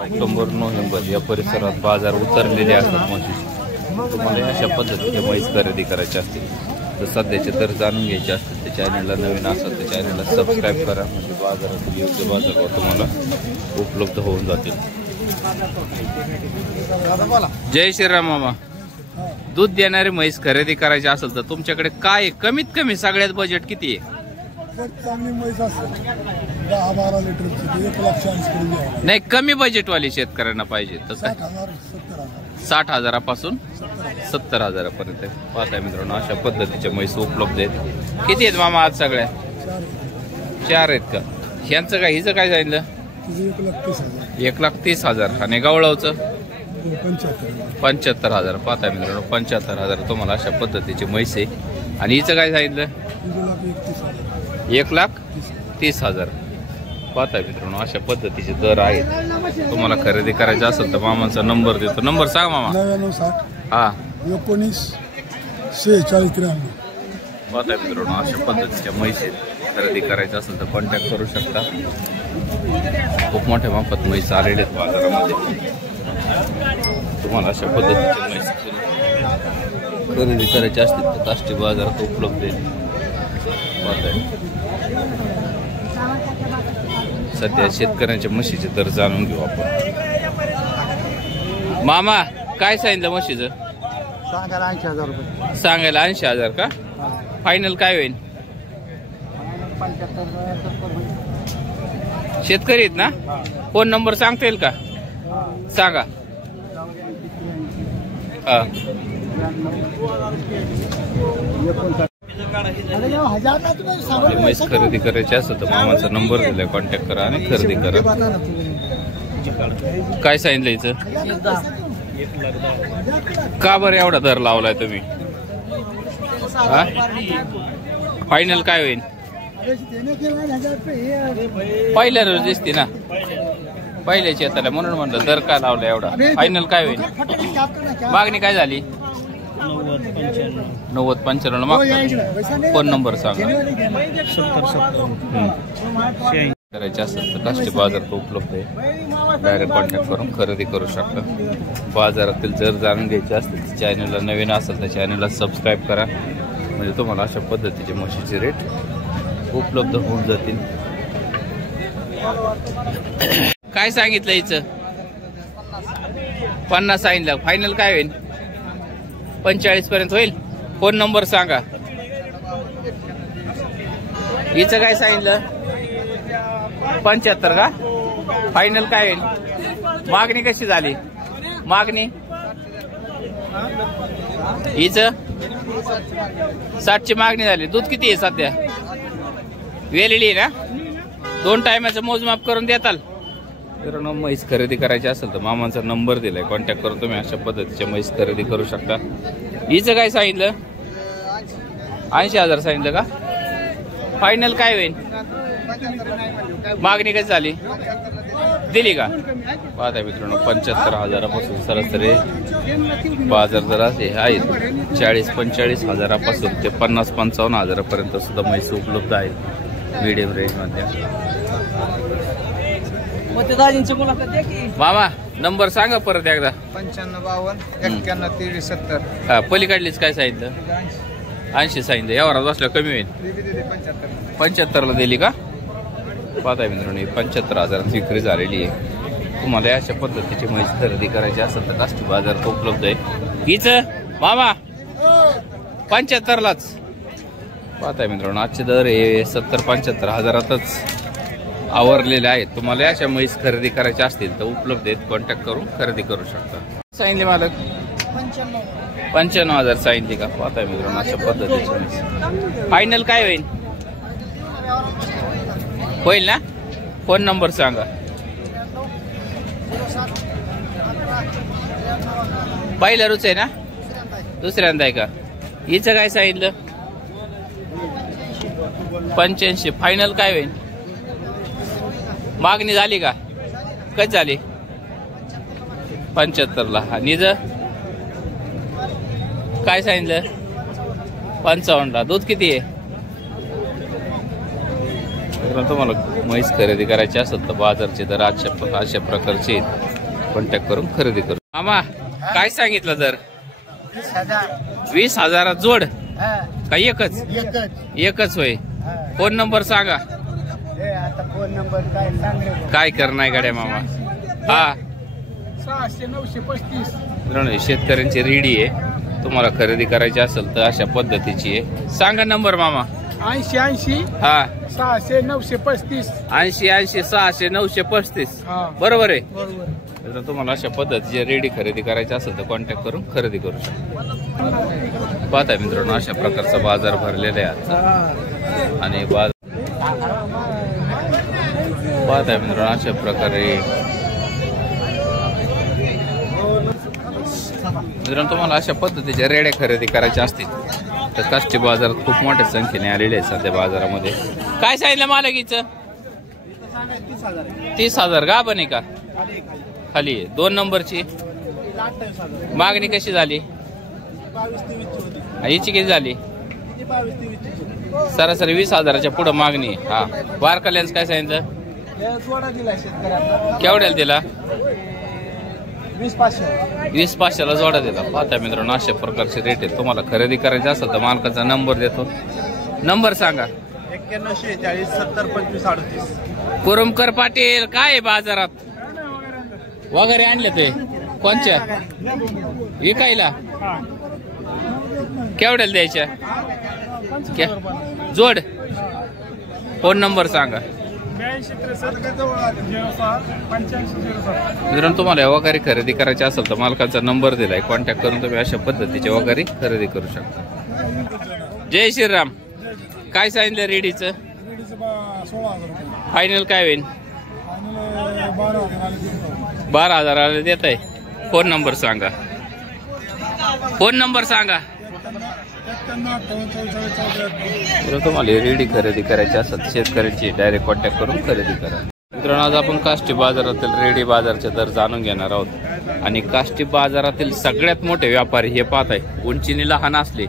October November या परिसरात बाजार उतरलेले असतात म्हशीचे. तुम्हाला अशा पद्धतीने म्हैस खरेदी करायचे असतील तर सध्याचे दर जाणून घ्यायचे असतील तर चॅनलला नवीन असेल तर चॅनलला सबस्क्राईब करा. म्हणजे बाजारातील योग्य बाजारभाव तुम्हाला उपलब्ध होऊन जातील. जय श्रीराम मामा. दूध देणारी म्हैस खरेदी करायची असेल तर तुमच्याकडे काय कमीत कमी सगळ्यात बजेट किती आहे? चांगली म्हैस असेल 10-12 लिटरची 1,40,000 नाही, कमी बजेटवाली शेतकऱ्यांना पाहिजे तसं 60,000पासून 70,000पर्यंत. पाहताय मित्रांनो अशा पद्धतीच्या म्हैस उपलब्ध आहेत. किती आहेत मामा आज सगळ्या? 4 आहेत का? ह्यांचं काय हिचं काय सांगितलं? 1,30,000. आणि गवळावचं 75,000. पाहताय मित्रांनो 75,000 तुम्हाला अशा पद्धतीची म्हैस आहे. आणि हिचं काय सांगितलं? 1,30,000. पाहताय मित्रांनो अशा पद्धतीचे दर आहेत. तुम्हाला खरेदी करायचं असेल तर मामांचा नंबर देतो. नंबर सांगा मामा. 9960 पाहताय मित्रांनो अशा पद्धतीच्या म्हैस खरेदी करायचं असेल तर कॉन्टॅक्ट करू शकता. खूप मोठ्या मापात म्हैस आलेले आहेत बाजारामध्ये. तुम्हाला अशा पद्धतीच्या म्हैस खरेदी करायची असतील तर काष्टी बाजारात उपलब्ध आहे. सध्या शेतकऱ्यांच्या म्हशीचे दर जाणून घेऊ आपण. मामा काय सांगितलं म्हशीचं? सांगायला 80,000 रुपये. सांगायला 80,000 का? फायनल काय होईल? शेतकरी आहेत ना? फोन नंबर सांगता येईल का? सांगा. म्हैस खरेदी करायची असेल तर मामाचा नंबर दिलाय, कॉन्टॅक्ट करा आणि खरेदी करा. काय सांगितलं हिचं? का बरं एवढा दर लावलाय तुम्ही? फायनल काय होईल? पहिल्या रोज दिसते ना पहिल्याची येताला म्हणून म्हणलं दर का लावला एवढा. फायनल काय होईल? मागणी काय झाली? 90-95 मागणी. फोन नंबर सांगा. करायचे असेल तर काष्टी बाजारात उपलब्ध आहे. डायरेक्ट कॉन्टॅक्ट करून खरेदी करू शकता. बाजारातील जर जाणून घ्यायचे असतील तर चॅनलला नवीन असेल तर चॅनलला सबस्क्राईब करा. म्हणजे तुम्हाला अशा पद्धतीचे म्हशीचे रेट उपलब्ध होऊन जातील. काय सांगितलं हिचं? 50 सांगितलं. फायनल काय होईल? 45 पर्यंत होईल. फोन नंबर सांगा. हिचं काय सांगितलं? 75 का? फायनल काय होईल? मागणी कशी झाली? मागणी हिचं 60ची मागणी झाली. दूध किती आहे सध्या? वेलेली ना? 2 टायमाचं मोजमाप करून देताल. मित्रांनो म्हैस खरेदी करायची असेल तर मामांचा नंबर दिलाय, कॉन्टॅक्ट करून तुम्ही अशा पद्धतीच्या म्हैस खरेदी करू शकता. हिचं काय सांगितलं? 80,000 सांगितलं का? फायनल काय होईल? मागणी कशी झाली? दिली का? पाहता मित्रांनो 75,000पासून सरासरी बाजार दर असे आहेत. 40-45 हजारापासून ते 50-55 हजारापर्यंत सुद्धा म्हैस उपलब्ध आहेत मीडियम रेंज मध्ये. मामा नंबर सांगा परत एकदा. 95-52-91-23-70. पलीकडलीच काय सांगितलं? 80 सांगितलं. यावर बसल्या कमी होईल. 75ला दिली का? पाहताय मित्रांनो 75,000 विक्री झालेली आहे. तुम्हाला अशा पद्धतीची म्हैस खरेदी करायची असेल तर काष्टी बाजारात उपलब्ध आहे. हीच मामा 75लाच. पाहताय मित्रांनो आजचे दर हे 70-75 हजारातच आवरलेले आहेत. तुम्हाला अशा म्हैस खरेदी करायच्या असतील तर उपलब्ध आहेत. कॉन्टॅक्ट करून खरेदी करू शकता. सांगितले मालक 95,000 सांगितले का? पाहताय मित्रांनो अशा पद्धतीची म्हैस. फायनल काय होईल? होईल ना? फोन नंबर सांगा. पहिला रुच आहे ना? दुसऱ्यांदा आहे का? हिचं काय सांगितलं? 85. फायनल काय होईल? मागणी झाली का? कधी झाली? 75ला. आणि काय सांगितलं? 55ला. दूध किती आहे? मित्रांनो तुम्हाला म्हैस खरेदी करायची असेल तर बाजारचे दर अशा प्रकारचे कॉन्टॅक्ट करून खरेदी करू. मामा काय सांगितलं दर? 20,000 जोड का एकच? एकच होय. फोन नंबर सांगा. फोन नंबर काय करणार गाड्या मामा? हा 600-935. मित्रांनो शेतकऱ्यांची रेडी आहे. तुम्हाला खरेदी करायची असेल तर अशा पद्धतीची आहे. सांगा नंबर मामा. 80-80 हा 600-935. 80-80 600-935 बरोबर आहे. बरोबर. तर तुम्हाला अशा पद्धतीची रेडी खरेदी करायची असेल तर कॉन्टॅक्ट करून खरेदी करू शकता. पाहताय मित्रांनो अशा प्रकारचा बाजार भरलेला आहे आजचा. आणि पाहताय मित्रांनो अशा प्रकारे मित्रांनो तुम्हाला अशा पद्धतीच्या रेड्या खरेदी करायच्या असतील तर काष्टी बाजारात खूप मोठ्या संख्येने आलेले आहे सध्या बाजारामध्ये. काय सांगितलं मालकीचं? 30,000 गाभण आहे का? खाली आहे. 2 नंबरची मागणी कशी झाली? हिची किती झाली? सरासरी 20,000च्या पुढे मागणी. हा बारकाल्यांस काय सांगितलं? केवढ्याला दिला? 20,500ला जोडा दिला. पाहता मित्रांनो अशा प्रकारचे रेट आहेत. तुम्हाला खरेदी करायची असेल तर मालकाचा नंबर देतो. नंबर सांगा. 91-46-70-25-38. कुरुमकर पाटील काय आहे बाजारात वगैरे आणले ते कोणच्या विकायला? केवढ्याला द्यायच्या जोड? फोन नंबर सांगा. मित्रांनो तुम्हाला वगैरे खरेदी करायची असेल तर मालकाचा नंबर दिलाय. कॉन्टॅक्ट करून तुम्ही अशा पद्धतीचे वगैरे खरेदी करू शकता. जय श्रीराम. काय सांगितलं रेडीचं? 16,000. फायनल काय होईल? 12,000 देत आहे. फोन नंबर सांगा. फोन नंबर सांगा. तुम्हाला रेडी खरेदी करायची असेल शेतकऱ्यांची डायरेक्ट कॉन्टॅक्ट करून खरेदी करा. मित्रांनो आज आपण काष्टी बाजारातील रेडी बाजारचे दर जाणून घेणार आहोत. आणि काष्टी बाजारातील सगळ्यात मोठे व्यापारी हे पाहत आहे. उंचीने लहान असले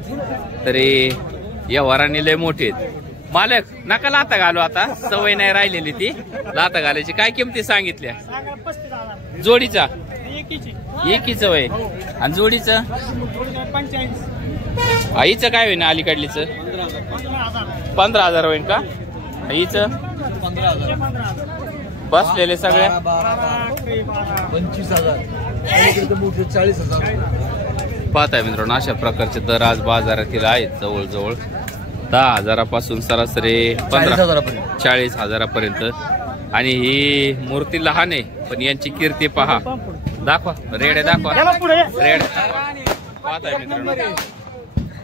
तरी या वरांनी लय मोठे आहेत. मालक नका लाता घालू, आता सवय नाही राहिलेली ती लाता घालायची. काय किमती सांगितल्या जोडीचा? एकीच वय. आणि जोडीचं आईचं काय होईल? अलीकडलीच 15,000 होईल का? आईचं बसलेले सगळ्या 25,000 40,000. पाहताय मित्रांनो अशा प्रकारचे दर आज बाजारातील आहेत. जवळजवळ 10,000पासून सरासरी 40,000पर्यंत. आणि ही मूर्ती लहान आहे पण यांची कीर्ती पहा. दाखवा रेड्या, दाखवा रेड्या. पाहताय मित्रांनो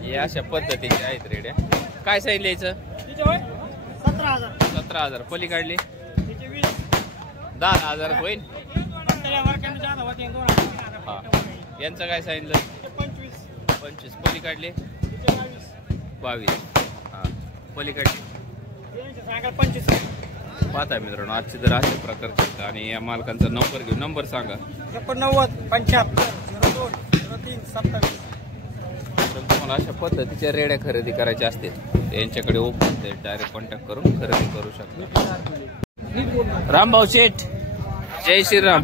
हे अशा पद्धतीचे आहेत रेड्या. काय सांगितलं याचं? 17,000. पली काढली 10,000 होईल. हा यांचं काय सांगितलं? 25. पली काढली 22. हा पली काढली 25. पाहताय मित्रांनो आजचे दर अशा प्रकारचे. आणि या मालकांचा नंबर घेऊ. नंबर सांगा. 90-75-02-03-27. तुम्हाला अशा पद्धतीच्या रेड्या खरेदी करायच्या असतील यांच्याकडे उपलब्ध आहे. डायरेक्ट कॉन्टॅक्ट करून खरेदी करू शकता. रामभाऊ शेठ जय श्रीराम.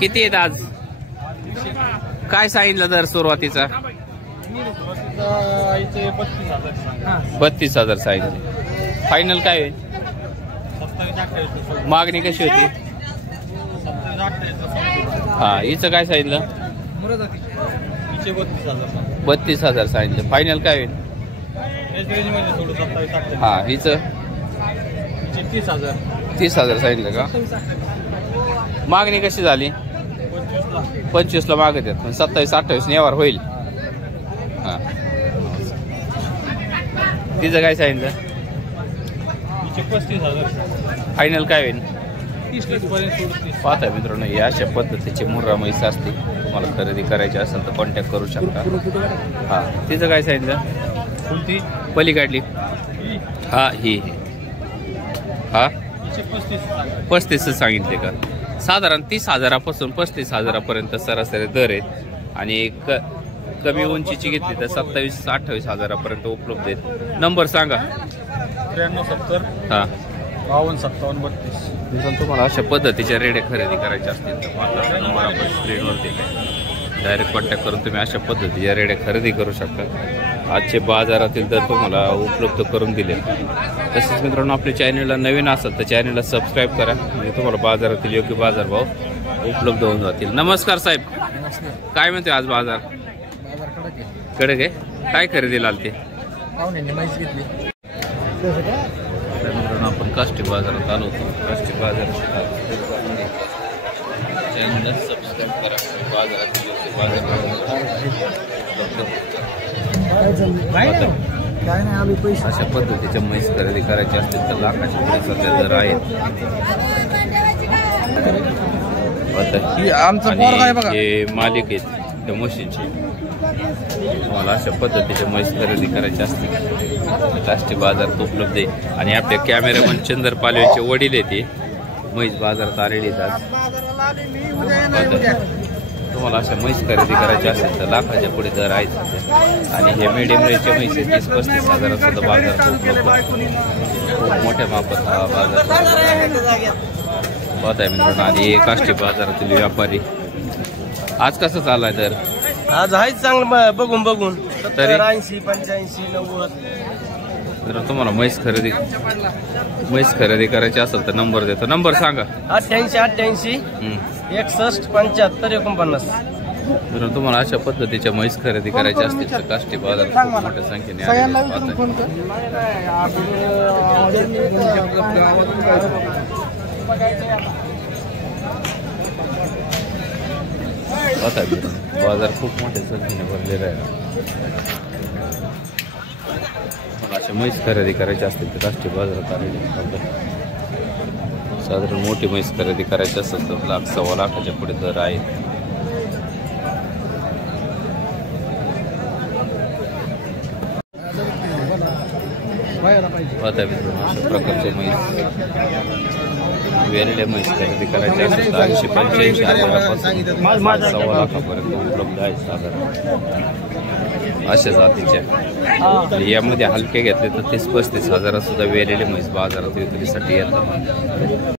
किती आहेत आज? काय सांगितलं दर सुरुवातीचा? 32,000 सांगितले. फायनल काय होईल? मागणी कशी होती? हा हिचं काय सांगितलं? 32,000 सांगितलं. फायनल काय होईल? हा हिचं 30,000 सांगितलं का? मागणी कशी झाली? 25ला मागत आहेत पण 27-28 व्यवहार होईल. हा तिचं काय सांगितलं? 35,000. फायनल काय होईल? 30 पाहता मित्रांनो या अशा पद्धतीचे मुर्रा म्हैस असते. तुम्हाला खरेदी करायची असेल तर कॉन्टॅक्ट करू शकता. हा तिचं काय सांगितलं? कोणती? पली काढली. हा ही हा 35 सांगितले का? साधारण 30,000पासून 35,000पर्यंत सरासरी दर आहेत. आणि कमी उंचीची घेतली तर 27-28 हजारापर्यंत उपलब्ध आहेत. नंबर सांगा. 93-70 हा 52 57 32. मित्रांनो तुम्हाला अशा पद्धतीच्या रेड्या खरेदी करायच्या असतील तर माझा नंबर आपण स्क्रीनवरती आहे. डायरेक्ट कॉन्टॅक्ट करून तुम्ही अशा पद्धतीच्या रेड्या खरेदी करू शकता. आजचे बाजारातील दर तुम्हाला उपलब्ध करून दिले. तसेच मित्रांनो आपल्या चॅनलला नवीन असाल तर चॅनलला सबस्क्राईब करा म्हणजे तुम्हाला बाजारातील योग्य बाजारभाव उपलब्ध होऊन जातील. नमस्कार साहेब, काय म्हणते आज बाजार? कडक आहे. काय खरेदीला आलते? मित्रांनो आपण काष्टी बाजारात आलो होतो. काष्टी बाजारात चॅनलला सबस्क्राईब करा. बाजारातील योग्य बाजारभाव अशा पद्धतीच्या म्हैस खरेदी करायची असतील तर लाखाच्या पुढे सध्या दर आहेत. आणि हे मालिक आहेत त्या म्हशींचे. तुम्हाला अशा पद्धतीच्या म्हैस खरेदी करायची असतील काष्टी बाजारात उपलब्ध आहे. आणि आपल्या कॅमेरामन चंदर पालवेचे वडील येते म्हैस बाजारात आलेले आहेत. तुम्हाला अशा म्हैस खरेदी करायची असेल तर लाखाच्या पुढे दर आहेत. आणि हे मीडियम रेंजच्या म्हैस 30-35 हजारात सुद्धा बाजारात उपलब्ध आहे. खूप मोठ्या मापात हा बाजार पाहत आहे मित्रांनो. आणि काष्टी बाजारातील व्यापारी आज कसं चाललाय दर? आज आहे चांगलं बघून बघून तरी 80 85 90. जर तुम्हाला म्हैस खरेदी करायची असेल तर नंबर देतो. नंबर सांगा. 88 88 61 75 49. जर तुम्हाला अशा पद्धतीच्या म्हैस खरेदी करायची असतील तर काष्टी बाजारात खूप मोठ्या संख्येने बाजार खूप मोठ्या संख्येने भरलेला आहे. अशा म्हैस खरेदी करायची असतील तर काष्टी बाजारात आलेली. साधारण मोठी म्हैस खरेदी करायची असेल तर लाख 1.25 लाखाच्या पुढे दर आहेत. अशा प्रकारचे म्हैस वेलेले म्हैस खरेदी करायचे असेल तर 80-85 हजारापासून 1.25 लाखापर्यंत उपलब्ध आहेत साधारण अशा जातीच्या. यामध्ये हलके घेतले तर 30-35 हजारात सुद्धा वेलेले म्हैस बाजारात विक्रीसाठी येतात.